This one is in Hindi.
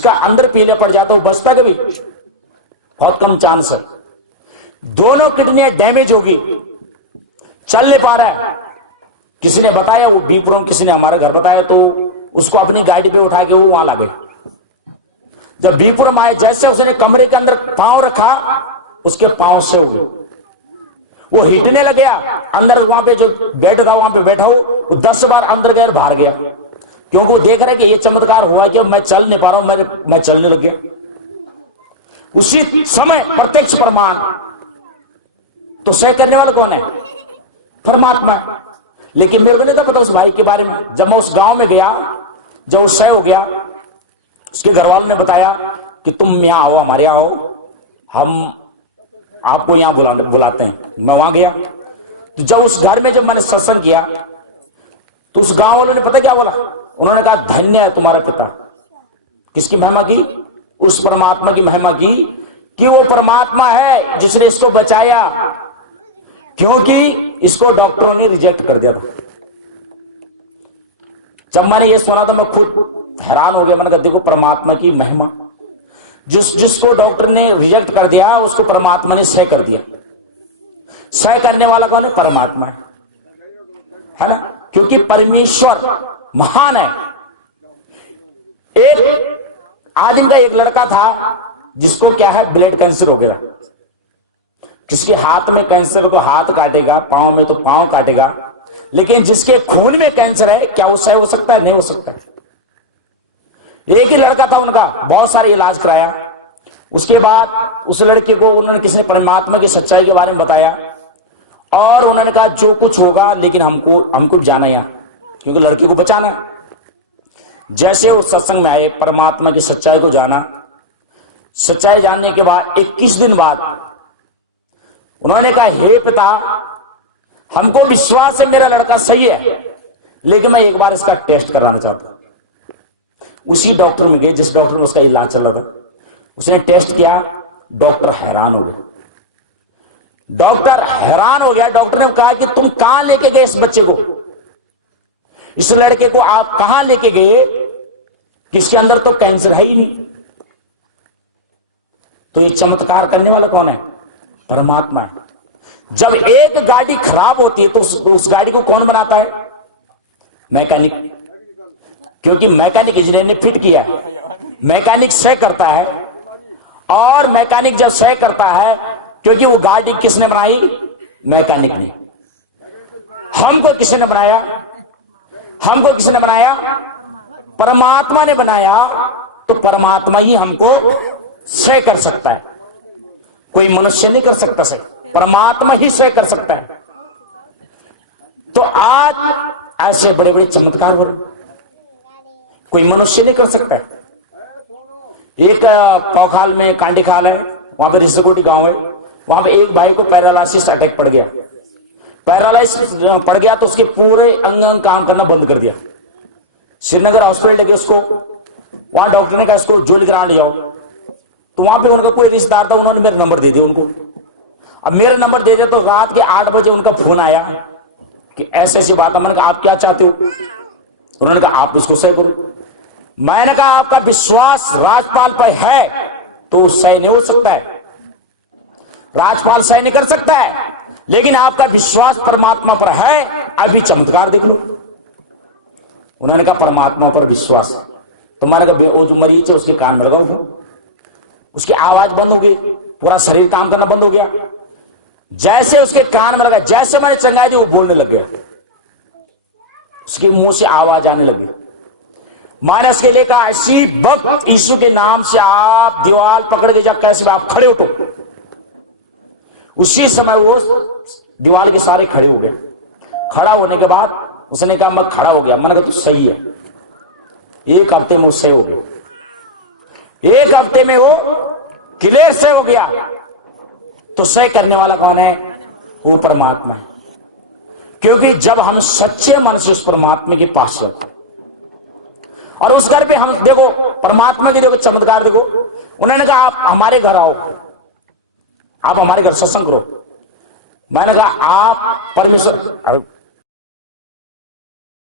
उसका अंदर पीले पड़ जाता, वो बचता कभी बहुत कम चांस है। दोनों किडनियां डैमेज होगी, चल नहीं पा रहा है। किसी ने बताया, वो बीपुरम किसी ने हमारे घर बताया, तो उसको अपनी गाड़ी पे उठा के वो वहां ला गए। जब बीपुरम आए, जैसे उसने कमरे के अंदर पांव रखा, उसके पांव से हो गए, वो हिटने लग गया। अंदर वहां पे जो बेड था वहां पे बैठा हो, वो 10 बार अंदर गया, बाहर गया, क्योंकि वो देख रहे कि ये चमत्कार हुआ कि मैं चल नहीं पा रहा हूं, मैं चलने लग गया। उसी समय प्रत्यक्ष प्रमाण। तो सह करने वाला कौन है? परमात्मा है। लेकिन मेरे को नहीं था पता उस भाई के बारे में। जब मैं उस गांव में गया, जब वो सह हो गया, उसके घर वालों ने बताया कि तुम यहां आओ, हमारे यहां आओ, हम आपको यहां बुलाते हैं। मैं वहां गया, तो जब उस घर में जब मैंने सत्संग किया, तो उस गांव वालों ने पता क्या बोला? उन्होंने कहा धन्य है तुम्हारा पिता। किसकी महिमा की? उस परमात्मा की महिमा की कि वो परमात्मा है जिसने इसको बचाया, क्योंकि इसको डॉक्टरों ने रिजेक्ट कर दिया था। जब मैंने ये सुना था मैं खुद हैरान हो गया। मैंने कहा देखो परमात्मा की महिमा, जिसको डॉक्टर ने रिजेक्ट कर दिया उसको परमात्मा ने सह कर दिया। सह करने वाला कौन है? परमात्मा है ना? क्योंकि परमेश्वर महान है। एक आदमी का एक लड़का था जिसको क्या है, ब्लड कैंसर हो गया। किसके हाथ में कैंसर तो हाथ काटेगा, पांव में तो पांव काटेगा, लेकिन जिसके खून में कैंसर है, क्या वो सह हो सकता है? नहीं हो सकता। एक ही लड़का था उनका, बहुत सारे इलाज कराया। उसके बाद उस लड़के को उन्होंने किसी ने परमात्मा की सच्चाई के बारे में बताया, और उन्होंने कहा जो कुछ होगा, लेकिन हमको जाना यहां, क्योंकि लड़के को बचाना है। जैसे वो सत्संग में आए, परमात्मा की सच्चाई को जाना। सच्चाई जानने के बाद 21 दिन बाद उन्होंने कहा हे पिता, हमको विश्वास है मेरा लड़का सही है, लेकिन मैं एक बार इसका टेस्ट कराना चाहता हूं। उसी डॉक्टर में गए जिस डॉक्टर में उसका इलाज चल रहा था। उसने टेस्ट किया, डॉक्टर हैरान हो गया। डॉक्टर हैरान हो गया। डॉक्टर ने कहा कि तुम कहां लेके गए इस बच्चे को, इस लड़के को आप कहां लेके गए, किसके अंदर तो कैंसर है ही नहीं। तो ये चमत्कार करने वाला कौन है? परमात्मा है। जब एक गाड़ी खराब होती है तो उस गाड़ी को कौन बनाता है? मैकेनिक। क्योंकि मैकेनिक इंजीनियर ने फिट किया है। मैकेनिक सह करता है, और मैकेनिक जब सह करता है, क्योंकि वो गाड़ी किसने बनाई? मैकेनिक ने। हमको किसने बनाया? हमको किसने बनाया? परमात्मा ने बनाया। तो परमात्मा ही हमको सह कर सकता है, कोई मनुष्य नहीं कर सकता सह, परमात्मा ही सह कर सकता है। तो आज ऐसे बड़े बड़े चमत्कार हो रहे, कोई मनुष्य नहीं कर सकता है। एक पौखाल में कांडीखाल है, वहां पे रिसकोटी गांव है, वहां पे एक भाई को पैरालिसिस अटैक पड़ गया। पैरालिसिस पड़ गया तो उसके पूरे अंग अंग काम करना बंद कर दिया। श्रीनगर हॉस्पिटल लगे उसको, वहां डॉक्टर ने कहा इसको जोली ग्रांड जाओ। तो वहां पे उनका कोई रिश्तेदार था, उन्होंने मेरा नंबर दे दिया उनको। अब मेरा नंबर दे दिया तो रात के 8 बजे उनका फोन आया कि ऐसी ऐसी बात है। मैंने कहा आप क्या चाहते हो? उन्होंने कहा आप इसको सह करो। मैंने कहा आपका विश्वास राजपाल पर है तो सह नहीं हो सकता है, राजपाल सह नहीं कर सकता है, लेकिन आपका विश्वास परमात्मा पर है, अभी चमत्कार देख लो। उन्होंने कहा परमात्मा पर विश्वास। तो मैंने कहा वो जो मरीज है उसके कान में लगाओ, उसकी आवाज बंद हो गई, पूरा शरीर काम करना बंद हो गया। जैसे उसके कान में लगा, जैसे मैंने चंगाई दी वो बोलने लग गया, उसके मुंह से आवाज आने लगी। मैंने उसके लिए कहा इसी वक्त यीशु के नाम से आप दीवार पकड़ के जा, कैसे आप खड़े उठो। उसी समय वो दीवार के सारे खड़े हो गए। खड़ा होने के बाद उसने कहा मैं खड़ा हो गया। मैंने कहा तो सही है। 1 हफ्ते में वो सही हो गया, 1 हफ्ते में वो क्लियर से हो गया। तो सह करने वाला कौन है? वो परमात्मा है। क्योंकि जब हम सच्चे मन से उस परमात्मा के पास जाते और उस घर पे हम देखो परमात्मा के देखो चमत्कार देखो। उन्होंने कहा आप हमारे घर आओ, आप हमारे घर सत्संग करो। मैंने कहा आप परमेश्वर,